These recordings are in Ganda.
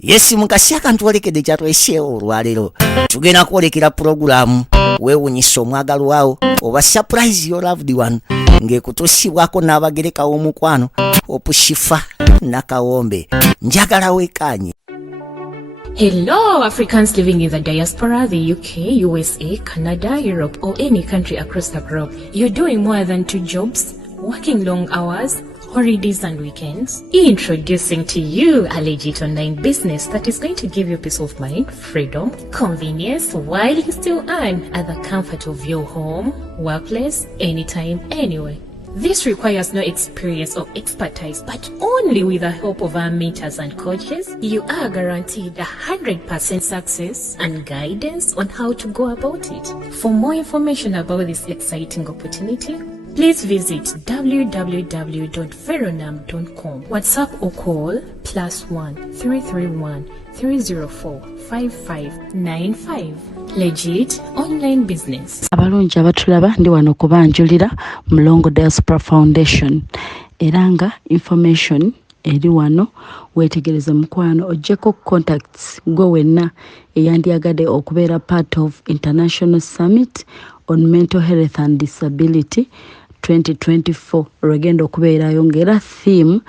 Yesi mukasya kantu olekedde kyatwesyewo olwaleero tugenda kwolekera puroguramu weewunyisa omwagalwa wawo oba surprise your loved one ng'ekutuusibwako n'abagereka w'omukwano opushifa nakawombe njagala weekanye. Hello, Africans living in the diaspora, the UK, USA, Canada, Europe, or any country across the globe. You're doing more than 2 jobs, working long hours, holidays and weekends. Introducing to you a legit online business that is going to give you peace of mind, freedom, convenience, while you still earn at the comfort of your home, workplace, anytime, anywhere. This requires no experience or expertise, but only with the help of our mentors and coaches, you are guaranteed 100% success and guidance on how to go about it. For more information about this exciting opportunity, please visit www.veronam.com. WhatsApp or call +1 331 304 5595. Legit online business. Abalungi abatulaba ndi wano kubanjulira Mulongo Diaspora Foundation. Eranga information eri wano wetegereza mukwano ojjeko contacts go wenna eyandyagadde okubeera part of International Summit on Mental Health and Disability 2024 Regendo okubeerayo ng'era theme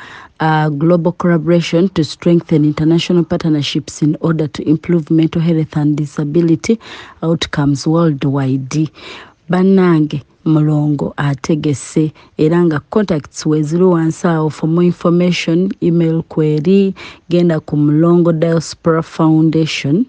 global collaboration to strengthen international partnerships in order to improve mental health and disability outcomes worldwide. Banange Mulongo ategese era nga contacts weziri wansi awo. For more information email query genda ku Mulongo Diaspora Foundation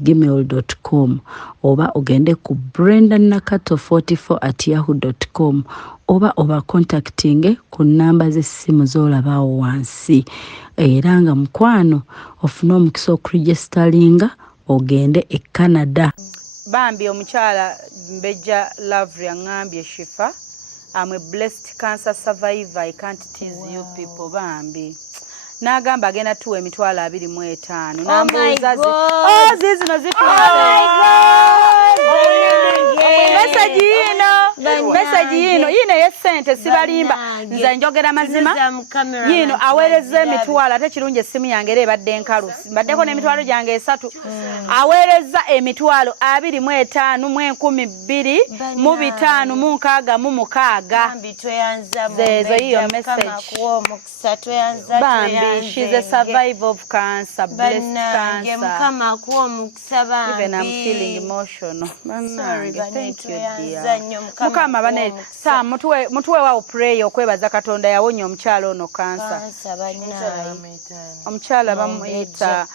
@gmail.com oba ogende ku brendanakato44@yahoo.com oba contacting ku namba z'essimu z'olabaawo wansi. Era nga mukwano ofuna omukisa okuregisteringa ogende e Canada. Bambi omukyala Mbeja Lovely angambye SHIFAH, I'm a blessed cancer survivor. I can't tease you people. Bambi n'agamba agenda tuwa emitwalo 25 n'ambuuza zino message yino yesente sibalimba nze njogera mazima yino aweereza emitwalo ate kirungi essimu yange era ebadde nkalu mbaddeko n'emitwalo gyange 3 aweereza emitwalo 25 mu 12 mu 5 zezo yiyo message. Bambi, she's a survivor of cancer, blessed cancer. Even I'm feeling emotional. Sorry, thank you, dear. Mukama bane sa mutuwe wa pray okwebaza Katonda yawonya omukyalo ono cancer. Omukyala bamuyita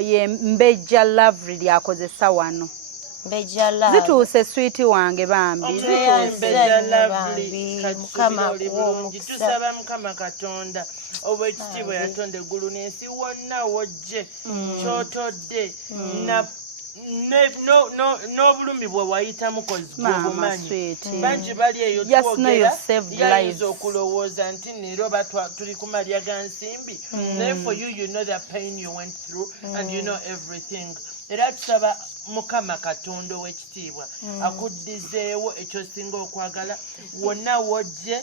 ye Mbeja Lovely lyakozesa wano. Zituuse sweet wange bambi tusaba Mukama Katonda obwekitiibwa yatonda eggulu n'ensi wonna wojje kyotodde n'obulumi bwe wayitamu kozibumanyi bangi bali eyo twogera yayinza okulowooza nti nero tuli ku malya ga nsimbi naye for you know the pain you went through and you know everything. Era tusaba Mukama Katonda w'ekitiibwa akuddizeewo ekyosinga okwagala wonna wojje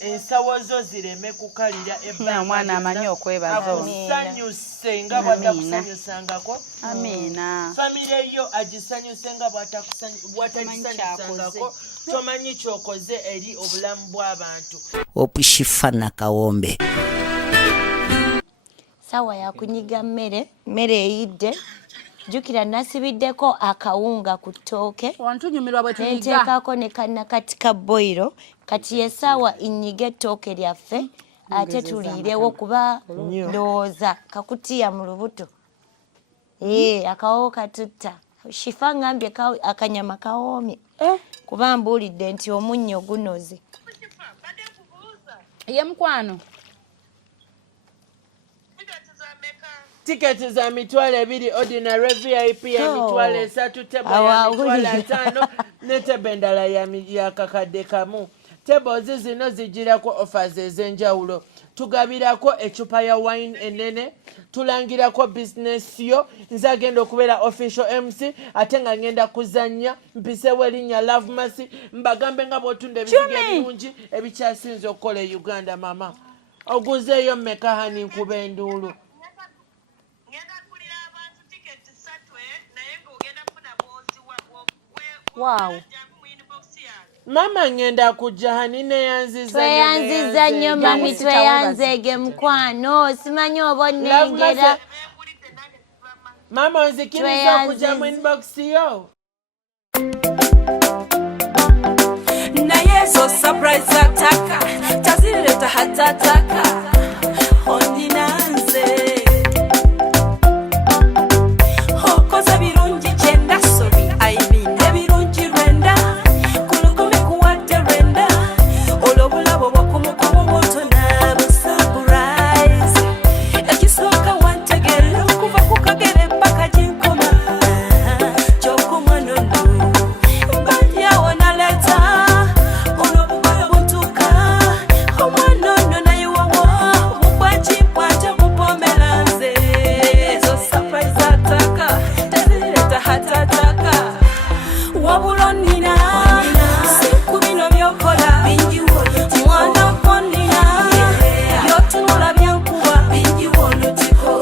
ensawo zo zireme kukalira ebbanga omwana amanyi okwebaza akusanyuse nga bw'atakusanyusangako. Amiina. Famire yo agisanyuse nga bw'atagisanyusangako tomanyi kyokoze eri obulamu bw'abantu. Opushifa nakawombe sawa ya kunyiga mmere eyidde jukira nasibiddeko akawunga ku ttooke wantunyumirwa bwe tuyiga nteekako ne kannakatika boiro kati yesawa inyige ettooke lyaffe ate tuliirewo kuba ndowooza kakutiya mu lubuto akawo katutta SHIFAH ngambye akanyama kawoomye kuba mbuulidde nti omunnyo gunoze ye mukwano. Tiketi za mitwalo 2 ordinary VIP ya mitwalo 3 tebo ya mitwalo 5 ne tebo endala ya kakadde kamu. Tebo zino zijirako offers ez'enjawulo. Tugabirako ecupa ya wine enene, tulangirako business yo, nze agenda okubeera official MC ate nga ngenda kuzannya mpiseewo erinnya Love Mercy mbagambe nga bw'otunda ebizigo ebirungi ebikyasinze okukola Uganda mama. Oguzeeyo mmeka hani nkuba enduulu. Wow. Mama ngenda kujja hani tweyanziza nnyo mami tweyanzege mukwano simanyi oba onnengera mama onzikiriza okujja mu inbox yo naye zo surprise ataka tazireta hatataka ondinanze okoza birungi kyenda sobi aibine birungi rwenda kulukumi kuwadde rwenda olwobulabo bwakumukumu moto nabo surprise ekisooka wantegera okuva ku kagere paka ginkoma kyokumwanono mbadyawo naleta olwobugoyo buntuka omwanono naye wawo mubwakimpwanja mupomera nze ezo surprise ataka tezireta hatataka wabula onnina siku bino byokola mwana kwonnina byotunula byankuba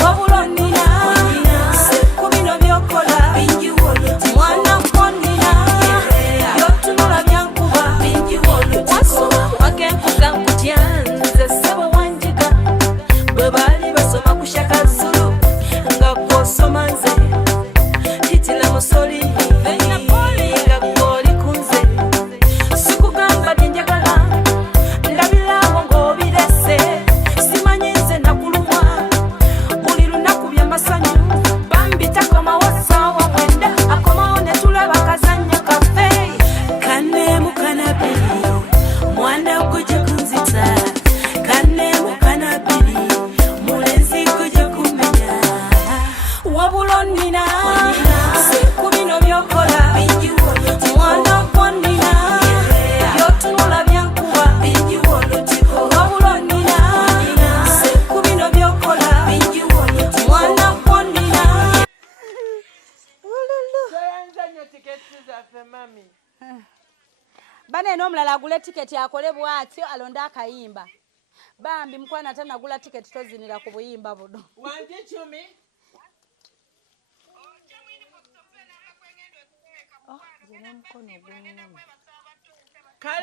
wabula onnina siku bino byokola mwana kwonnina byotunula byankuba wasoma wagenkuga nkutyanze sebo wanjiga bwe baali basoma ku shakazulu nga gwosoma nze hitila musoli nga gwoli kunze sikugamba byenjagala ndabirawo ng'obirese simanyi nze nakulumwa buli lunaku byamasanyu bambi takomawo ssaawa mwenda akomawo ne tulaba kazannya kaffe kanneemu kanabiri mwana gujja kunzita kanneemu kanabiri mulenzi gujja kumenya wabula onnina siku bino byokola mwana kwonnina byotunula byankuba wabula onnina siku bino byokola mwana kwonnina toyanza nnyo tiketi zaffe mami Bane n'omulala agule tiketi akole bw'atyo alonde akayimba. Bambi mukwana tanagula tiketi tozinira ku buyimba buno. wangi 10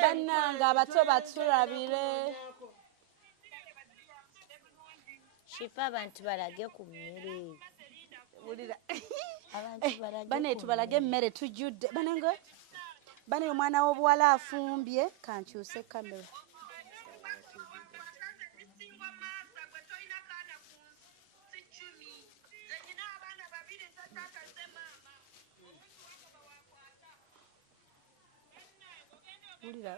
Banange abato batulabire. shifa abantu balage ku mmere Wulira. abantu balage Bane tubalage emmere tujjudde. Banange. Bane omwana w'obuwala afumbye kankyuse kamera. Wulira.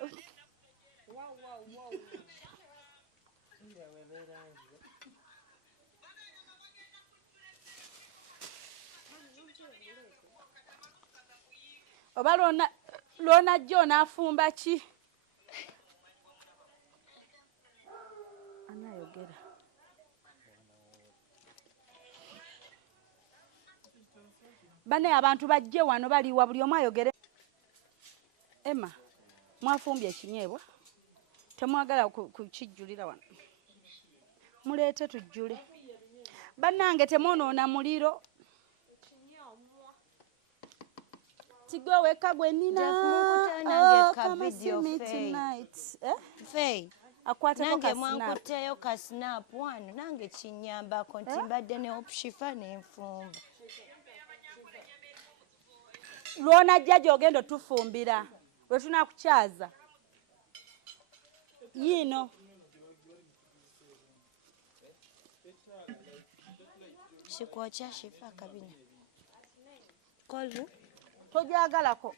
Oba lwona jjo n'afumba ki? Anayogera. Bane abantu bajje wano baliwa buli omu ayogere. Emma, mwafumbye ekinyeebwa? Temwagala kukijjulira wano. Muleete tujjule. Bannange temwonoona muliro. Tigwe weka gwe nina. nange ka come see video me Faye. tonight. Faye Akwatako nange ka snap. mwankuteyo ka snap wano nange kinyambako nti mbadde ne opshifa n'enfumba Lwonajja gy'ogenda otufumbira. Lwe tunakukyaza. Yiino. Shikwocha shifa kabina kolu Tojagalako.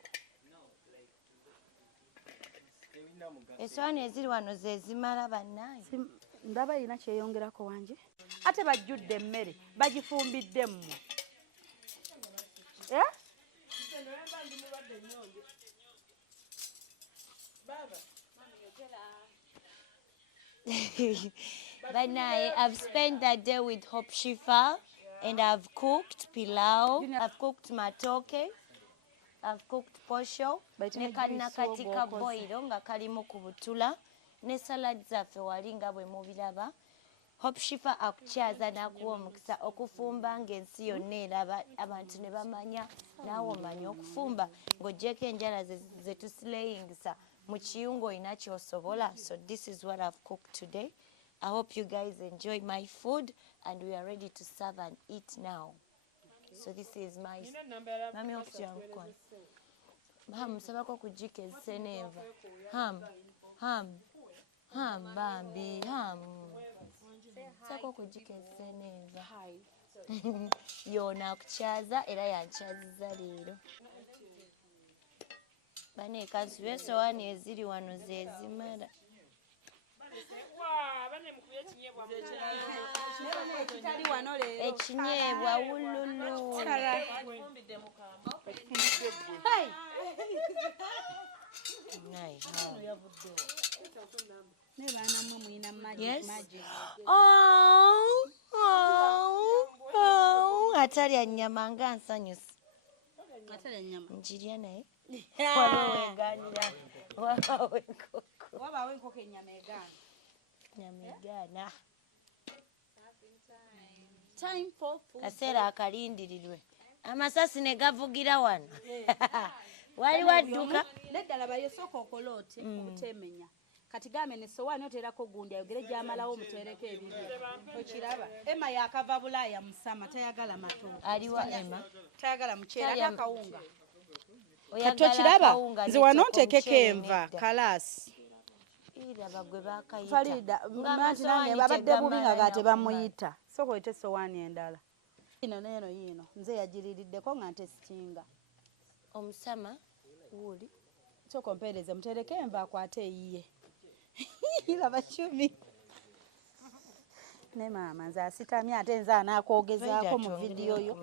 essowaani eziri wano ze zimala bannaye Ndaba yina kyeyongerako wanje. Ate bajjudde emmere bagifumbidde mmwe. bannaye I've spent that day with Hope Shifa and I've cooked pilau, I've cooked matoke, I've cooked posho ne kannakati ka boilo nga kalimu ku butula ne salad zaffe wali nga bwe mubiraba Hope Shifa akukyaza n'akuwa omukisa okufumba ng'ensi yonna eraba abantu ne bamanya naawe omanya okufumba ng'oggyeko enjala ze tusilayingisa mu kiyungu olina ky'osobola. So this is what I've cooked today. I hope you guys enjoy my food and we are ready to serve and eat now. So this is my mami okutyankwan musabako kugika eziseneva bambi sako kugika eziseneva yona akukyaza era yankyaziza leero baneekazibwa esowaani eziri wano zezimala ekinyeebwa wululu atalya nnyama nga nsanyusa njirya naye weganira wabaawo enkoko ennyama egaana kaseera akalindirirwe amasasi ne gavugira wano wali wadduka neddala bayosooka okola oti obutemenya kati gambe ne sowaani oteerako gundi ayogere gy'amalawo omuteereko ebibyo okiraba Emma yakava bulaaya musama tayagala matooke aliwa Emma tayagala mukyera akawunga kati okiraba nze wano nteekeko enva kalaasi iraba gwe bakayita Farida manti nange babadde bubi nga gate bamuyita soko oyite sowaani endala ino neeno yino nze yagiririddeko nga ntesikinga omusama wuli soko mpeereze muteereko enva akwate eyiye iraba kyumi ne maama nze asitamye ate nze anaakogezaako mu vidiyo yo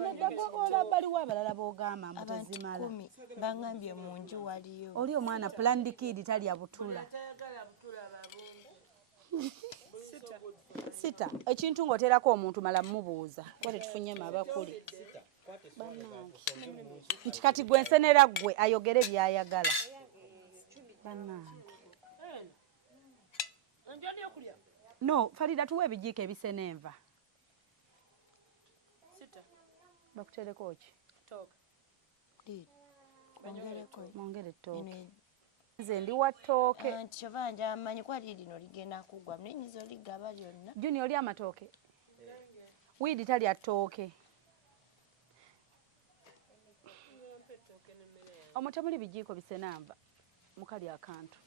neddagogola baliwo abalala boogamba mutezimala bangambye mu nju waliyo oli omwana plandikidi talya butula sita ekintu ng'oteerako omuntu mala mmubuuza kuba tetufunyemu abakuli nti kati gwe nsenera ggwe ayogere byayagala bannange no Farida tuwa ebijiiko ebisena enva bakutereko ki mwongere ettooke nze ndi wa ttooke nti kyobanja amanyi kwali lino ligenda kugwa muyinza oligaba lyonna juni oli amatooke wiidi talya ttooke omutemuli bijiiko bisena nva mukali akantu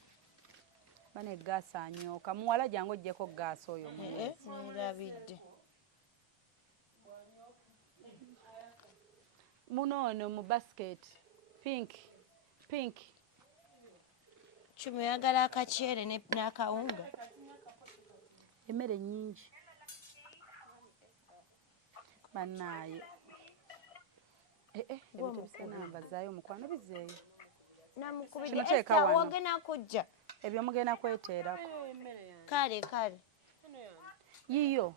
bane egaasi anyooka muwala jangu ojjeko gaasi oyo nirabidde munoono mu basket pink Chumi oyagala akaceere n'akawunga emmere nnyingi bannaaye ebitubisenamba zaayo omukwano bizeeyo namukubidde wogena kujja ebyo mugenda kweteerako kale yiyo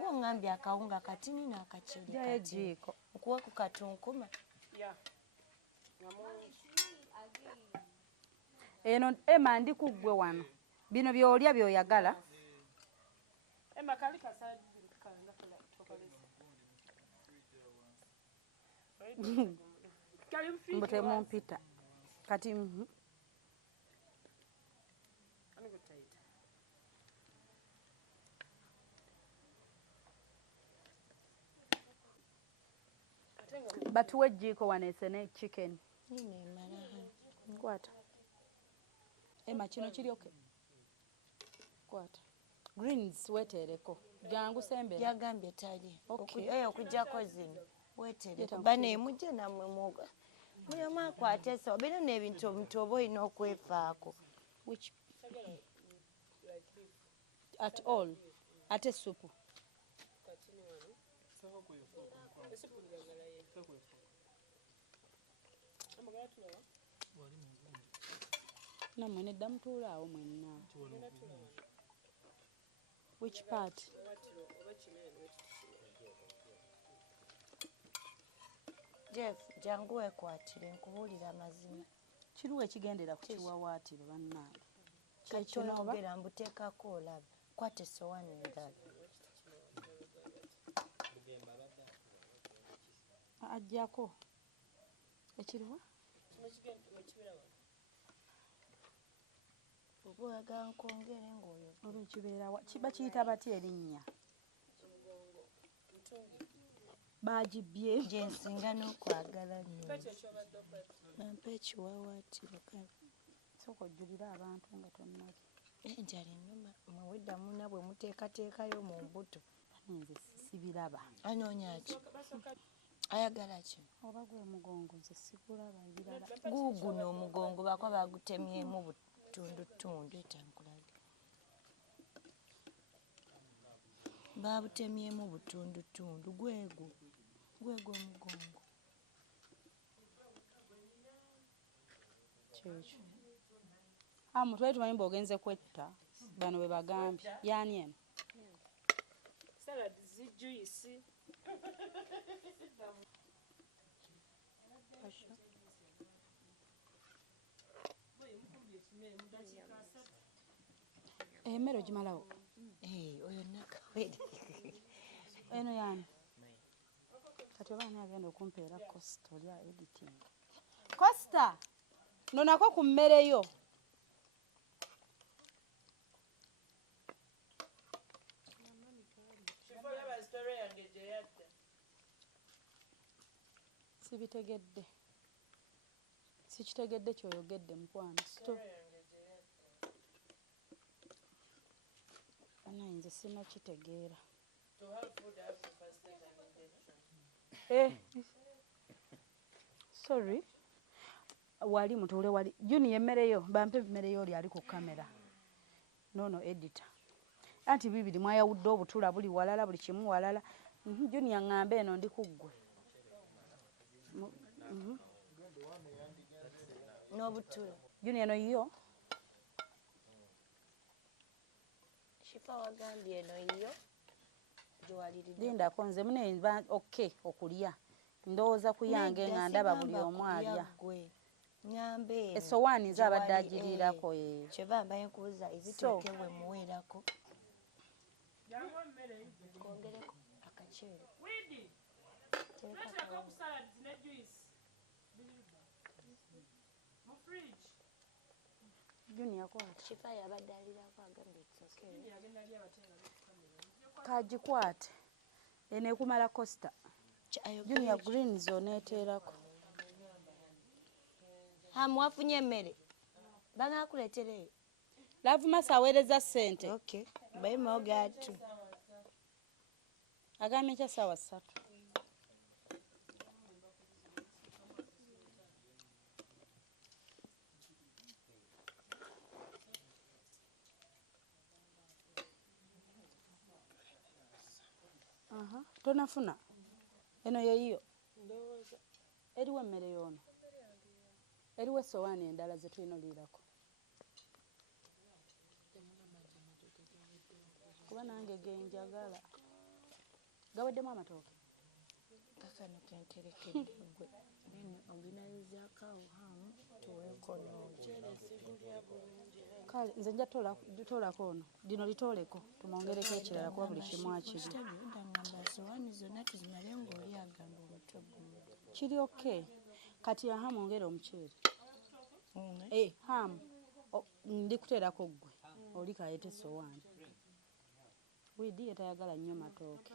wongambye akawunga katini n'akaceere jayo ejiiko nkuwe ku katunkuma eno Emma ndi kuggwe wano bino byolya byoyagala mbutemumpita kati batuwe ejjiiko waneesene chicken kwata Emma kino kiryoke kwata greens weteereko jangu sembera yagambye tali okujjako zino weteereko bane mujje nammwe mwoga buli omu akwate esawo bino n'ebintu omuntu oba olina okwefaako at all ate supu namwe nedda mutuulaawo mwenna which part Jeff jangu wekwatire nkubuulira amazima kiruwa ekigendera ku kiwawaatiro bannange Katologera mbuteekako olaba. Kwata essowaani endala. Ajjako. Ekiriwa? Oba oyagala nkwongere ng'oyo. Oba ekibeera wa? Kiba kiyita batya erinnya? Baagibye. Gye nsinga n'okwagala nnyo. Bampa ekiwawaatiro kale. Sooka ojjulira abantu nga tonnalya. Enjala ennuma mwewedda munna bwe muteekateekayo mu mbuto. Nze sibiraba. Anoonya ki? Ayagala ki? Oba gwe omugongo nze sigulaba ebirala. Guuguno omugongo bakuba bagutemyemu butundutundu etankulage. Babutemyemu butundutundu gwego omugongo. Kyekyo. Twali tumanyi bw'ogenze kwetta bano bwe bagambye. Yaani eno? Salad zijuisi. Emmere ogimalawo? Oyo nakawere. Eno yaani? Kati oba ani agenda okumpeera Costa olya editing? Costa! Nonako ku mmere yo. Sibitegedde. Sikitegedde kyoyogedde mukwano. Nze sinakitegeera. Sorry. Wali mutuule wali. Juni emmere yo. Bampe emmere yo oli ali ku kamera. Nono editor. Anti bibiri mwayawudde obutula buli walala buli kimu walala. Juni yaŋŋambe eno ndi ku ggwe. N'obutula. Juni eno yo. Shifa wagambye eno yo. Lindako nze mune okay okulya. Ndowooza ku yange nga ndaba buli omu alya. Nyambe eno. Essowaani nze abadde agiriirako. Kyeva mbaye nkubuuza eziteekebwe muweerako. Kwongereko akaceere. Teekako ku salad ne juice. Mu fridge. Junior kwata. Shifa yabadde alirako agambye okay. Kagikwate. Eno ekumala Costa. Junior green zoneeteerako. Mwafunye emmere. Banaakuleetera eyo. Lavumasa aweereza ssente. Okay. Baye mogatu. Agambye kya ssaawa 3. Tonafuna. Eno yeyiyo. Eriwo emmere yoono. Eriwo essowaani endala ze tulina olirako. Kuba nange genjagala. Gaweddemu amatooke. Kakano kenterekedde gwe. Oginayizaako awo hamu tuweeko kale nze nja toolako ono. Dino litooleko. Tumwongereko ekirala kuba buli kimu akiri. Essowaani zonna tuzimale ng'oli agamba omutwe gumu. Kiri okay. Kati aha mwongere omuceere. Hamu. Ndi kuteerako ggwe. Oli kayete essowaani. Widi yetayagala nnyo matooke.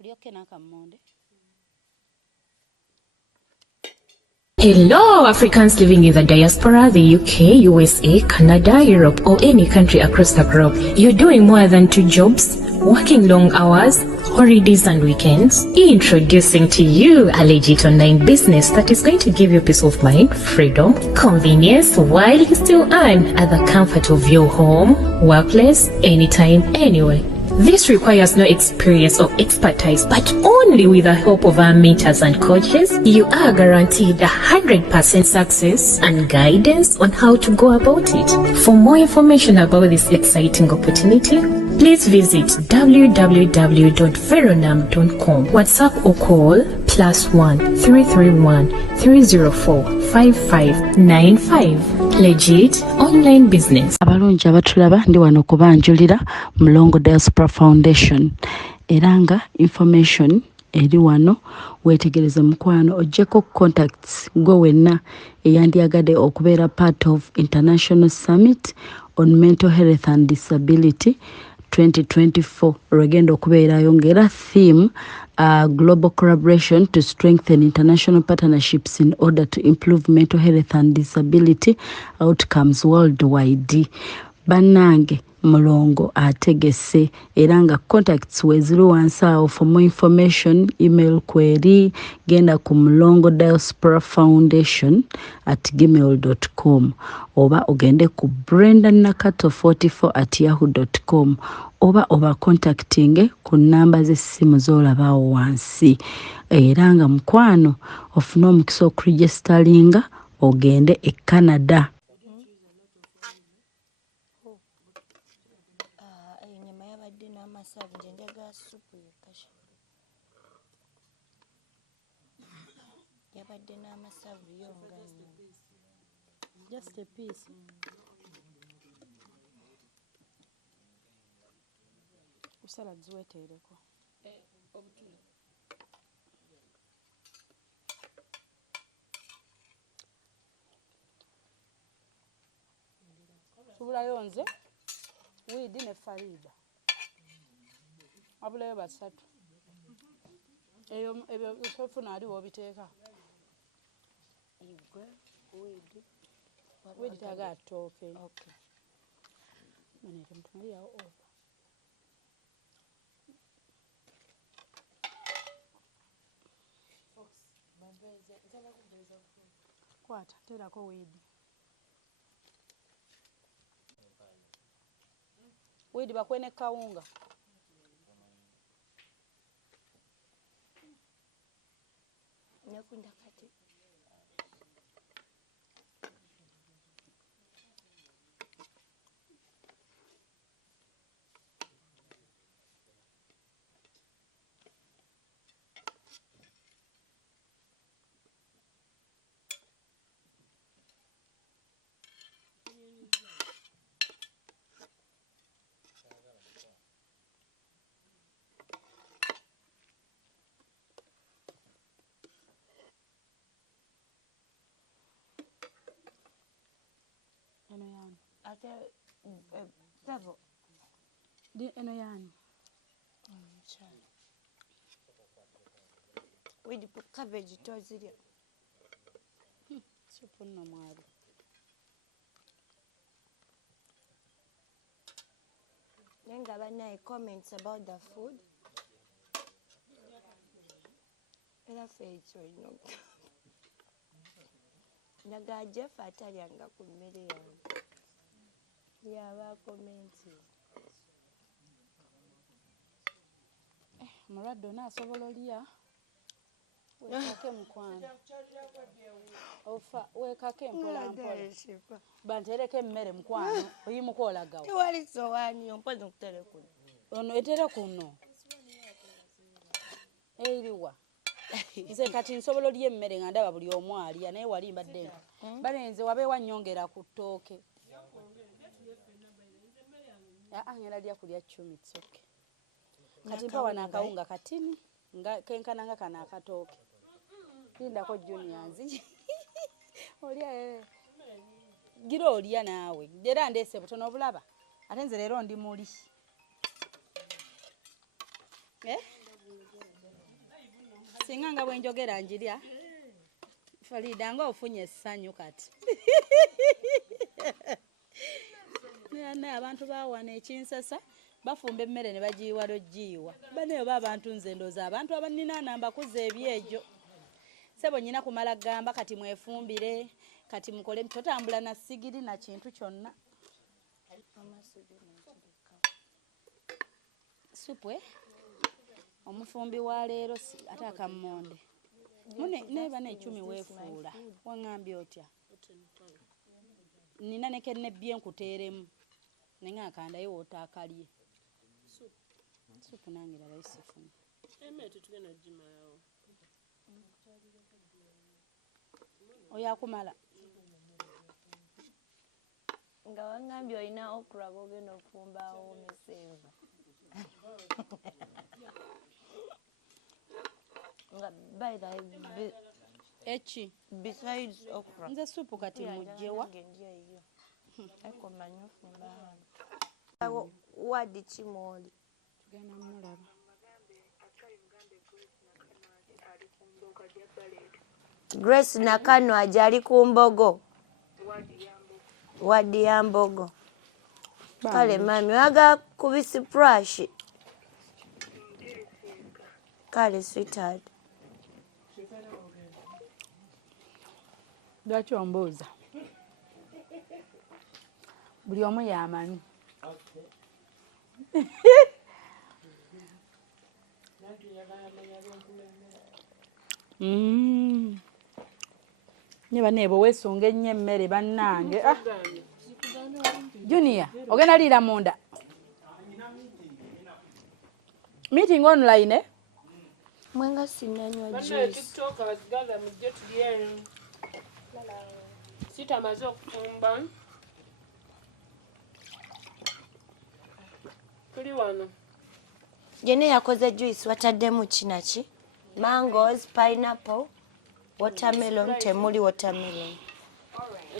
Oli okay n'akammonde? Hello, Africans living in the diaspora, the UK, USA, Canada, Europe, or any country across the globe. You're doing more than 2 jobs, working long hours, holidays and weekends. Introducing to you a legit online business that is going to give you peace of mind, freedom, convenience, while you still earn at the comfort of your home, workplace, anytime, anywhere. This requires no experience or expertise, but only with the help of our mentors and coaches, you are guaranteed 100% success and guidance on how to go about it. For more information about this exciting opportunity, please visit www.veronam.com, WhatsApp or call +1 331 304 5595. Legit online business. Abalungi abatulaba ndi wano kubanjulira Mulongo Diaspora Foundation. Eranga information eri wano wetegereza mukwano ojjeko contacts go wenna eyandyagadde okubeera part of International Summit on Mental Health and Disability 2024 lwegenda okubeerayo ng'era theme global collaboration to strengthen international partnerships in order to improve mental health and disability outcomes worldwide. Banange Mulongo ategese era nga contacts weziri wansi awo. For more information email query genda ku Mulongo Diaspora Foundation @gmail.com oba ogende ku brendanakato44@yahoo.com oba contacting ku namba z'essimu z'olabaawo wansi. Era nga mukwano ofuna omukisa okuregistaringa ogende e Canada. Enyama yabadde n'amasavu nje njagala supu yekasha. Yabadde n'amasavu yonga just a piece. Usala ziweteereko. Tubulayo nze wiidi ne Farida abulayo basatu eyo ebyo sofuna ali wobiteeka wiidi taga tooke. Okay. Mane tumtumali yawo over. Kwata terako wiidi. Wiidi bakwene kawunga. Nyakunda kati. Eno yani. Ate savo. Di eno yani. Chana. Widi pu cabbage tozirya. Supu no mwari. Nenga banaye comments about the food. Era fecho ino. Naga Jeff atalyanga ku mmere yange. Yaba commenti. Mulwadde onaasobola olya. Weekake mukwano. Ofa weekake mpola mpola. Bantereke emmere mukwano oyimuka olagawo. Tewali sowaani ompozi okutere kuno. Ono etere kuno. Eriwa. Nze kati nsobola olya emmere nga ndaba buli omu alya naye wali mbadde. Balenze wabeewa nnyongera ku ttooke. Ngenda lya kulya 10 tsoke. Kati mpawa n'akawunga katini nga kenkana nga kana akatooke. Lindako juniors. Olya gira olya naawe. Era ndeese butono obulaba. Ate nze leero ndi muli. Singa nga bwe njogera njirya. Farida nga ofunye essanyu kati. Ne abantu bawana ekinsasa bafumba emmere ne bagiyiwa loggiyiwa. Baneyo abantu nze ndoza abantu abaninaana mbakuze ebyejo. Sebo nyina kumala gamba kati mwefumbire kati mukole totambula na sigiri na kintu kyonna. Supwe omufumbi wa leero ataka mmonde. Mune neba ne 10 weefuula. Wangambye otya? Nina ne kenne bien kuteeremu. Nenga akandayo otakalye. Supu nangira bayisifuna. Eme tutugenda jima yawo. oyakumala nga wangambye olina okura gogenda okufumbawo misenva nga by the eki besides okra nze supu kati mujjewa ariko manyi ofumba wadi kimoli tugenda mulaba Grace Nakano ajali ku mbogo wadi ya mbogo kale mami waga kubisi brush kale sweetheart lwaki ombuuza buli omu yamanyi nye baneebo weesunga ennyo emmere bannange Junior ogenda liira munda meeting online mwenga sinanywa Bana juice TikTok abazigaza mujje tulye. Cita amaze okufumba. Tuli wano. jene yakoze juice wataddemu kinaki mangoes pineapple watermelon temuli watermelon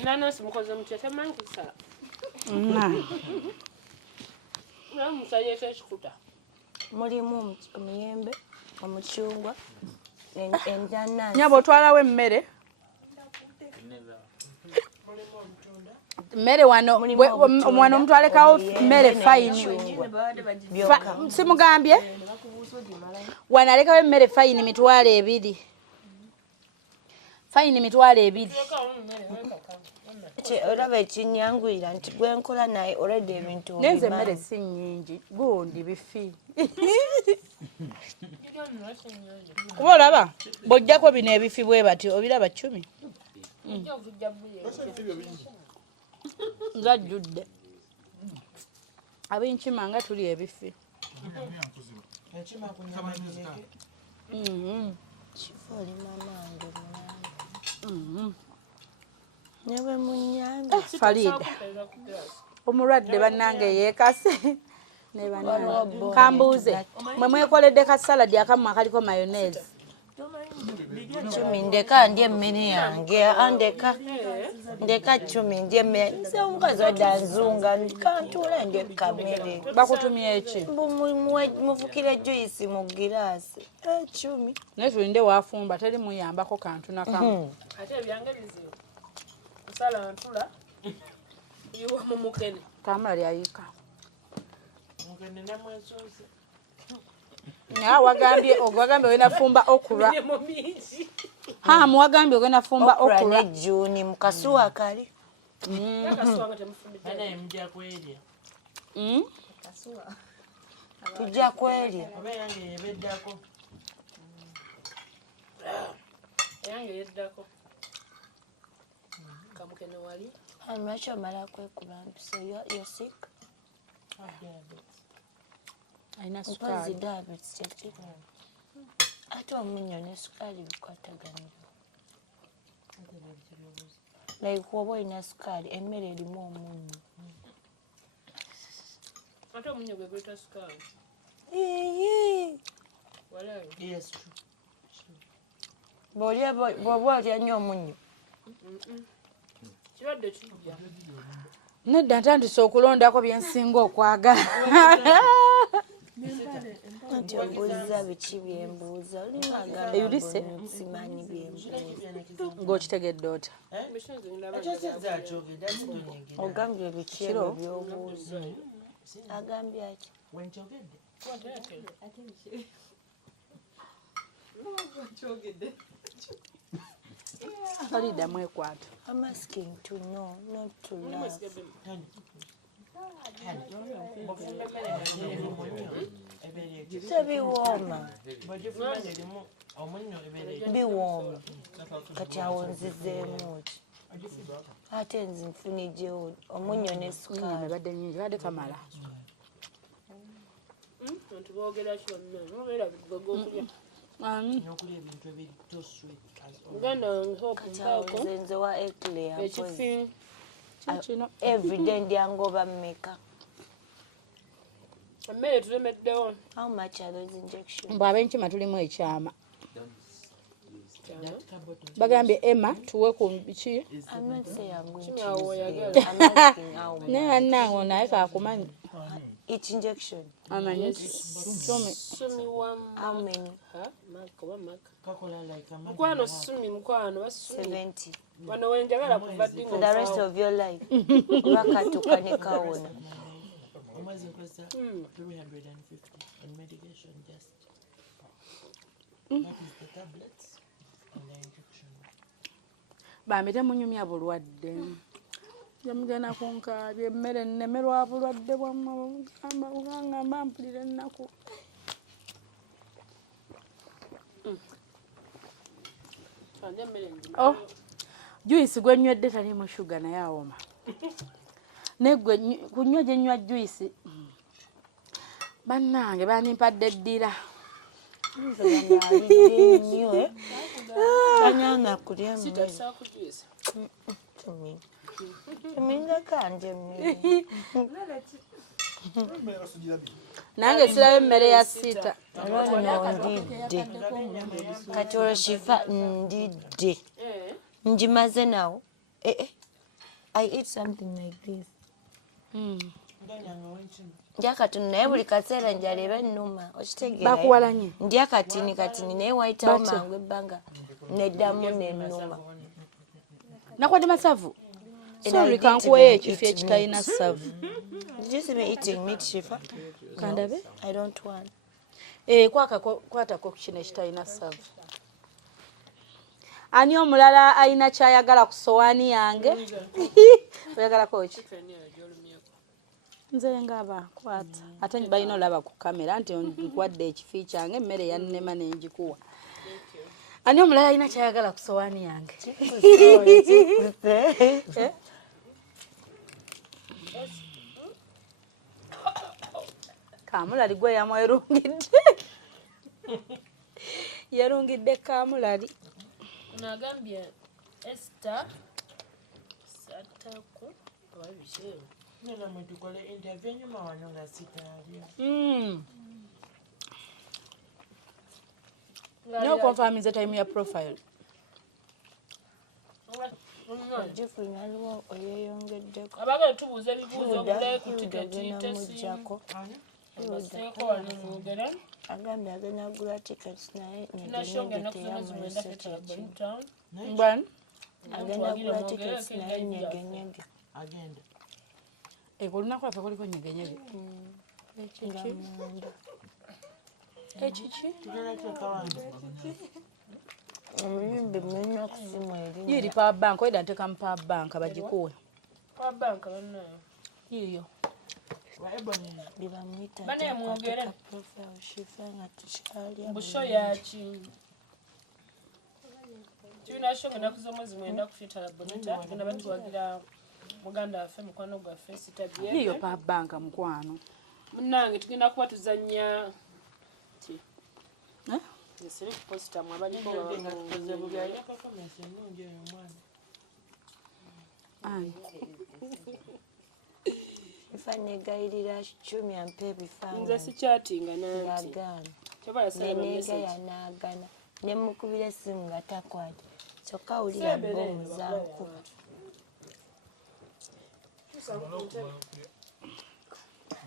Inanasi mukoze mutya temanyi kusala. Musala ekikuta. mulimu omuyembe omucungwa enanasi nyabo otwalawo emmere mmere wano wano omutwalekawo mmere fayini simugambye wano alekawo emmere fayini mitwalo 2 fayini mitwalo 2 olaba ekinyanguyira nti gwenkola naye already ebintu nenze emmere si nnyingi gundi bifi kuba olaba bw'ojjako bino ebifi bwe bati obiraba 10 ngajjudde ab'enkima nga tuli ebifi kifoli manange newe munyanja Farida omulwadde bannange yeekase ne bannange kambuuze mwe mwekoledde ka saladi akamu akaliko mayonnaise Chumi ndeka ndye mmere yange ndeka chumi ndye mmere nze omukazi wadanzunga kantula ndye kamere bakutumye eki muvukire juice mu giraasi chumi naye tulinde waafumba teri muyambako kantu nakamu Ate ebyange bizibu. Kusala ntula. Yiwa mu mukene. kamala lyayika Mukene namwesoose. wagambye ogenda fumba okura Mu mingi. muwagambye ogenda fumba okura okura ne juni mukasuwa kali Yakasuwanga temufumidde. Bana emujja kwerya. tujja kwerya Oba yange yebeddako. Eyange yeddako. Kamukene wali. lwaki omala kwekuba mpiso you're sick alina because sukaali diabetes kyeki ate omunyo ne sukaali bikwataganira like oba olina sukaali emmere erimu omunyo Ate omunyo gwe gweta sukaali. Walayo. Yes, true. bw'oba olya nnyo omunyo Kirwadde kijja. nedda ntandise okulondako byensinga okwagala nti ombuuza biki byembuuza Eyulise? simanyi byembuuza ng'okitegedde ota Mishenzi ndaba. Akyazizza akyogedde asitonyegerera. ogambye biki ebyo by'obuuza agambye aki Wenkyogedde. Farida mwekwata I'm asking to know, not to laugh. Tebiwooma biwooma kati awo nzizeemu ki ate nze nfuniddewo omunnyo ne sukaali ebadde nnyingi badde kamala Nti boogera kyonna. Nobeera bigogo okulya. n'okulya ebintu ebiri too sweet as always. Muganda hope mpaako nze wa eclair ekifi kino everyday ndyangoba mmeka. emmere tulemeddewo. How much are those injections? mbu ab'enkima tulimu ekyama That cardboard bagambye Emma tuwe ku biki I'm not saying I'm going to Kimyawo use yagala. it. I'm asking how much. ne bannange naye kaakumanyi Each injection. amanyi sumi Sumi wa How many? maka oba maka. kakola like a Mukwano sumi mukwano basumi. 70. Wano wenjagala kuva ddi For the rest of your life. Wakatuka ne kawona. omwezi nkozesa 350 on medication just. That is the tablets and the injection. bambi temunyumya bulwadde gyemugenda kunkaabya emmere nnemerwa bulwadde bwamma bugamba mpulira ennaku Ande emmere ndi. juice gwe nywedde talimu shuga naye awoma negwe kunywa gye nnywa juice bannange banimpadde ddira Kanyanga kulya Cita mmere. tusakujuice. Tuminga kanje mmere. nange sirabe emmere ya Cita Olwalino ndidde. Kati olwo Shifa ndidde. Njimaze nawo. I eat something like this. Ndanyanga wenchini. Ndya katini naye buli kaseera njala eba ennuma. Okitegeera? bakuwalanye Ndya katini naye wayitawo mangu ebbanga neddamu n'ennuma. nakwadde masavu sorry kankuweyo ekifi ekitalina savu Did you see me eating meat, Shifa? kandabe I don't want. kwatako kino ekitalina savu ani omulala alina kyayagala ku sowaani yange oyagalako ki nze ngaba kwata ate balina olaba ku kamera nti nkwadde ekifi kyange emmere yannema n'engikuwa ani omulala alina kyayagala ku sowaani yange kamulali gwe yamwerungidde yerungidde kamulali Nagambye Esther Sataku ababishewe. Nena mwe tukole interview nyuma wano nga Cita alya. no confirmize time ya profile Jeffrey aliwo oyeeyongeddeko. Abagala tubuuza ebibuuzo obulayi ku tiketi tesi. Mujjako. Baseeko wano mwogera. Agambye agenda kugula tickets naye Tunashonga ennaku zonna zimwenda fetala Town. mbwani agenda kugula tickets naye nyegenyege. Agenda. olunaku lwaffe kuliko nyegenyege ekiki Tugenda kyeka wange. Omuyimbi mulina okusimu erinnya. yiri power bank oida nteka mu power bank bagikuwe Kwa banka bannayo. yiyo Wa Ebony. Bibamuyita Bane mwogere. profile Shifa nga tukyalya. Busho yaki. Tunashonga ennaku z'omwezi mwenda kufetala Bonita. Tugenda batuwagira muganda waffe mukwano gwaffe Cita bye. yiyo power bank mukwano Munnange tugenda kuba tuzannya ki? Eh? Yesiri kuposita mwabaliko Nze buli alya performance ennungi oyo omwana. Ai. Shifa negayirira Chumi ampe ebifaananyi. nze sikyatinga nanti. Yagaana. Kyaba yasaba Nenega message. yanaagana. Ne mukubira essimu nga takwata. Kyokka wulira bbomu zankuba.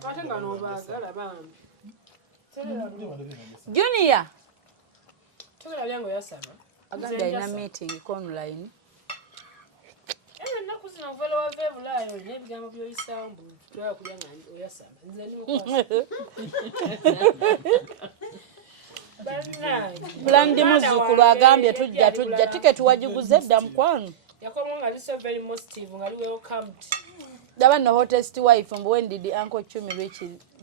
Ate nga n'obaagala bambi. junior Togera byange oyasaba. agambye alina meeting online Ennaku zino nvela wava ebulaayo olina ebigambo by'oyisaawo mbu toyagala kulya nga oyasaba. Nze ndimukwasa. Bannange. bulandi muzzukulu agambye tujja tiketi wagiguze dda mukwano Yakomo nga ali so very positive nga ali welcomed. daba no hottest wife mbu when did uncle Chumi reach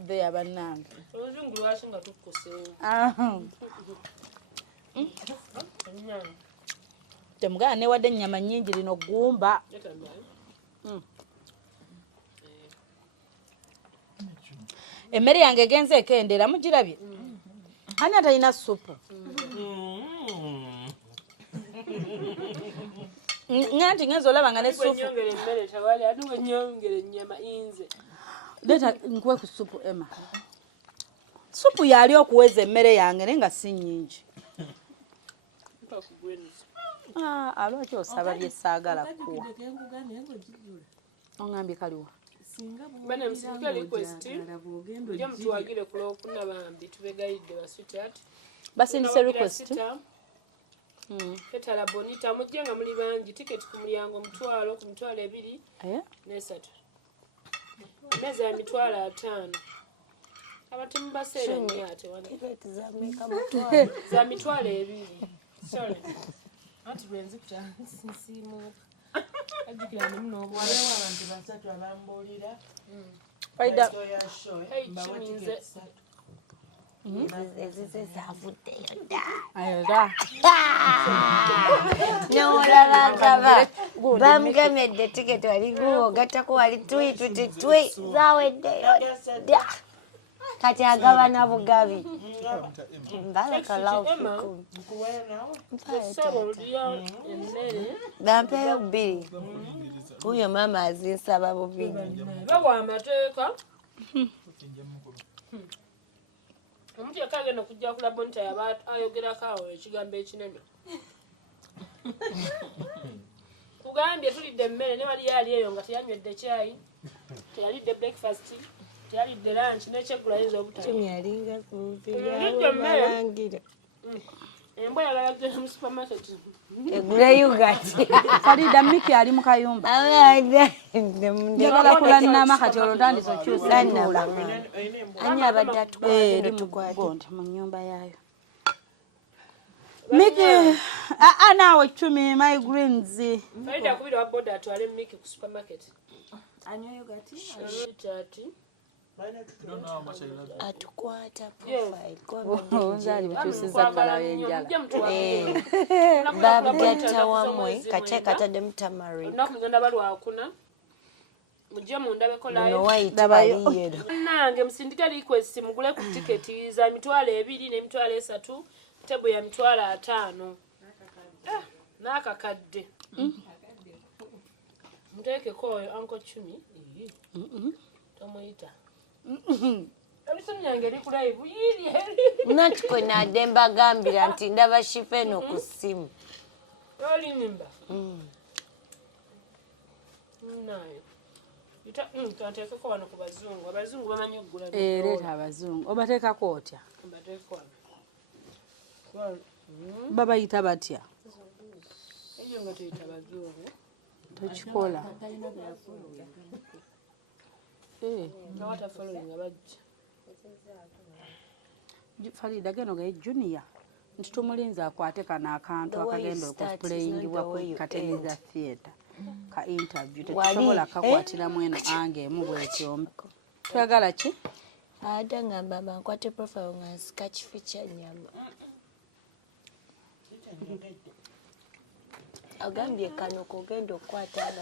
there bannange Oluzungu lwaki nga tukkoseewo. Ennyange. temugana newadde ennyama nnyingi lino gumba Yetambaye. emmere yange egenze ekendera mugirabye ani atalina supu Nganti ngenzo laba ngane supu. Nyongere mmere tawali aduwe nyongere nyama inze. Leta nkuwe ku supu Emma. Supu yali okuweza emmere yange nenga si nnyingi. Alwaki osaba byesaagala kuwa. Ongambye kaliwa. Bana msindika request. Ujya mtuwagire kulokuna bambi tubegayidde wa sweetheart. Basindise request. Fetala bonita mujje nga muli bangi ticket ku mulyango mutwalo ku mitwalo 2 n'esatu. Meza ya mitwalo 5. Abatemu baseera nnyo ate wano. Ticket za meka mutwalo. Za mitwalo 2. Sorry. Ati benzi kutansimu. Ajikira ni mno obwale abantu basatu abambulira. Faida. Hey chiminze. Ezize zavuddeyo dda. Ayo da. N'olaba bamugemedde tiketi waliguwo gattako wali twi zaweddeyo dda. Kati agabana bugabi. Mbalakalaufikum. Bampeyo 2. Huyo mama azinsaba bubi. Bagwa amateeka. Omuntu yakagenda okujja kula bonita yaba ayogerako awo ekigambo ekinene. Kugambye tulidde emmere ne wali yali eyo nga teyanywedde caayi, teyalidde breakfast, teyalidde lunch n'ekyeggula ayinza obutali. Tumi alinga kumpiralangira. Embwa yagala kugenda mu supermarket. Egule yugati. Farida Miki ali mu kayumba. Njagala kulannama kati olwotandise okyusa nnala. Ani abadde atukwagala tukwate mu nnyumba yaayo. Miki naawe 10 my greens. Farida akubira wa boda atwale Miki ku supermarket. Ani yugati? Ati. Atukwata profile Nzali bukyusiza kkala y'enjala. Babgatta wamwe katadde mutamari. Nakugenda balwakuna. Mujje mundabeko live. No wayita baliyero. Nange msindika request mugule ku tiketi za mitwalo 2 ne mitwalo 3, tebo ya mitwalo 5. Nakakadde. Muteke koyo Uncle Chumi. Tomuyita. Ebisomyange liku live yiri. Natiko nademba gambira nti ndaba SHIFAH eno ku ssimu. Oli nimba. Nayo. Kanteekako wano ku bazungu. Abazungu bamanyi okugula. Leeta abazungu. Obateekako otya? Mbateeka wano. Babayita batya? Eyo nga tuyita bazungu. Tokikola. Nawata following abajja. Farida geno ga junior. Nti tumulinza akwate kana akantu akagenda okuplayingibwa ku kategeeza theatre. Ka interview tetusobola kakwatira mweno ange emu bwekyombi. Twagala ki? Ada ngamba bankwate profile nga sketch feature nyama. Agambye kano kogenda okukwata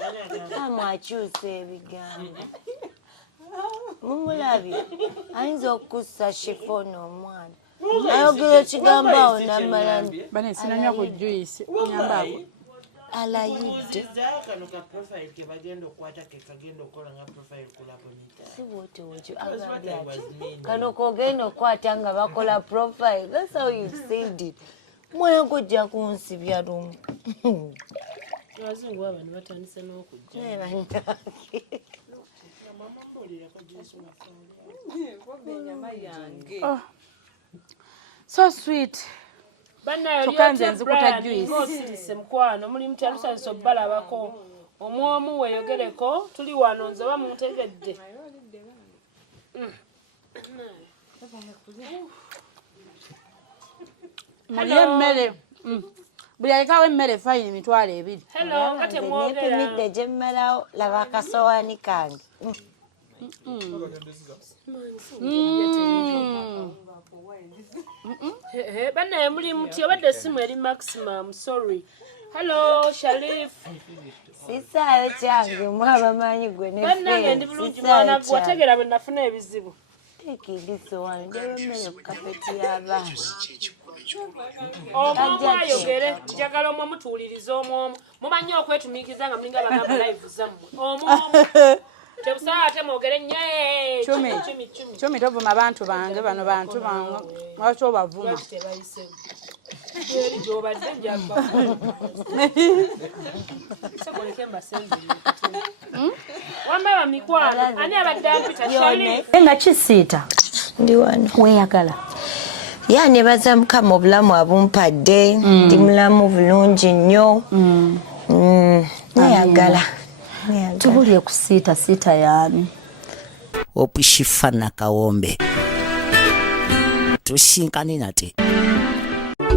amwakyusa ebigambo. Mumulabye ayinza okussa SHIFAH omwana. Ayogera ekigambo awo n'amalani. Bane sinanywa ku juice nyambaako. Alayidde. Kano ka profile ke bagenda okukwata ke kagenda okukola nga profile kula bonita. Si bwotyo agambye ati kano kogenda okukwata nga bakola profile. That's how you said it. Mwana gujja kunsibya lumu. Abazungu abo batandise n'okujja. Oh, so sweet. Tukanze nzikuta juice. Ng'osirise mukwano mulimu kyalusanyusa obbalabako. Omwomu weeyogereko tuli wano nze bamutegedde. Mulye emmere. Buli alekawo emmere fayini mitwalo 2. Hello, kati mwogera. Nepimidde gye mmalawo laba akasowaani kange. Banaye muli muti obadde essimu eri maximum. Sorry. Hello, Sharif. Sisaayo kyange mu abamanyi gwe ne Banange ndi bulungi mwana gwe wategeera bwe nafuna ebizibu. Teekiddiso wano ndyaba emmere ku kapeti y'abaana. Omuntu ayogere njagala omwo mutuuliriza omwo mumanyi okwetumiikiza nga mulinga bagamba live zammwe omwo tebusaa ate mwogere nnyo Chumi tobuma abantu bange bano bantu bange lwaki obavuma eri gy'obadde njagba segoleke mbasenzeri wamma bamikwano ani abadde ampita Sharifu nga kisiita ndi wano weeyagala ya nebaza mukama obulamu abumpadde ndi mulamu bulungi nnyo neyagala tubulye ku siita yaani Shifa na Kawombe tusinkane nate.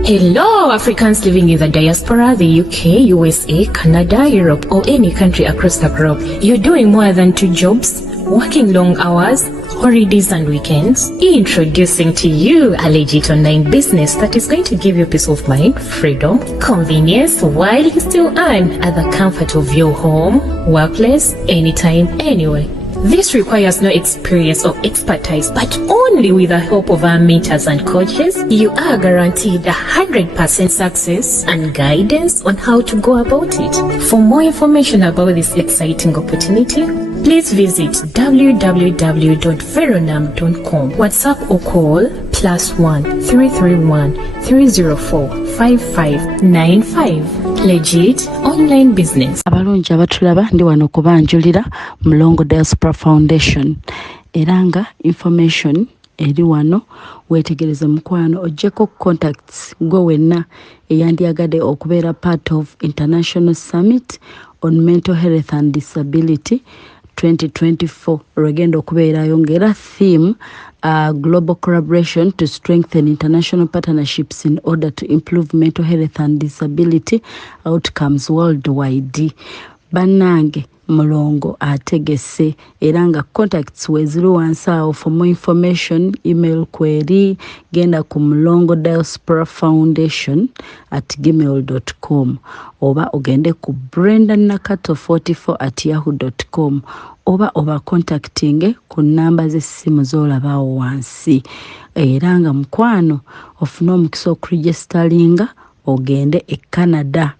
Hello, Africans living in the diaspora, the UK, USA, Canada, Europe, or any country across the globe. You're doing more than 2 jobs, working long hours, holidays and weekends. Introducing to you a legit online business that is going to give you peace of mind, freedom, convenience, while you still earn at the comfort of your home, workplace, anytime, anywhere. This requires no experience or expertise, but only with the help of our mentors and coaches, you are guaranteed 100% success and guidance on how to go about it. For more information about this exciting opportunity, please visit www.veronam.com. WhatsApp or call +1 331 304 5595. Legit online business. Abalungi abatulaba ndi wano kubanjulira Mulongo Diaspora Foundation era nga information eri wano wetegereze mukwano ojjeko contacts go wenna eyandyagadde okubeera part of International Summit on Mental Health and Disability 2024 lwegenda okubeerayo ng'era theme global collaboration to strengthen international partnerships in order to improve mental health and disability outcomes worldwide. Banange Mulongo ategese era nga contacts weziri wansi awo. For more information email query genda ku mulongo-foundation@gmail.com oba ogende ku brendanakato44@yahoo.com oba contacting ku namba z'essimu z'olabaawo wansi. Era nga mukwano ofuna omukisa okuregistaringa ogende e Canada.